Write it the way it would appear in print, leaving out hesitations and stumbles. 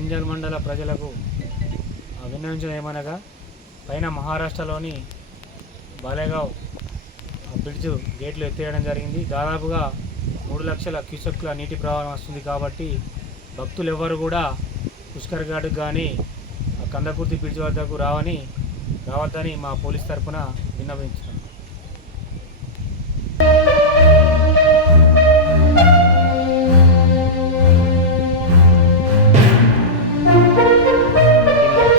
జంజల్ మండల ప్రజలకు విన్నవించడం ఏమనగా పైన మహారాష్ట్రలోని బాలేగావ్ బ్రిడ్జ్ గేట్లు ఎత్తేయడం జరిగింది. దాదాపుగా 3 లక్షల క్యూసెక్ల నీటి ప్రవాహం వస్తుంది కాబట్టి భక్తులు ఎవరు కూడా పుష్కర్ ఘాట్కి కానీ కందకుర్తి బ్రిడ్జ్ వద్దకు రావద్దని మా పోలీస్ తరఫున విన్నవించుతున్నాం.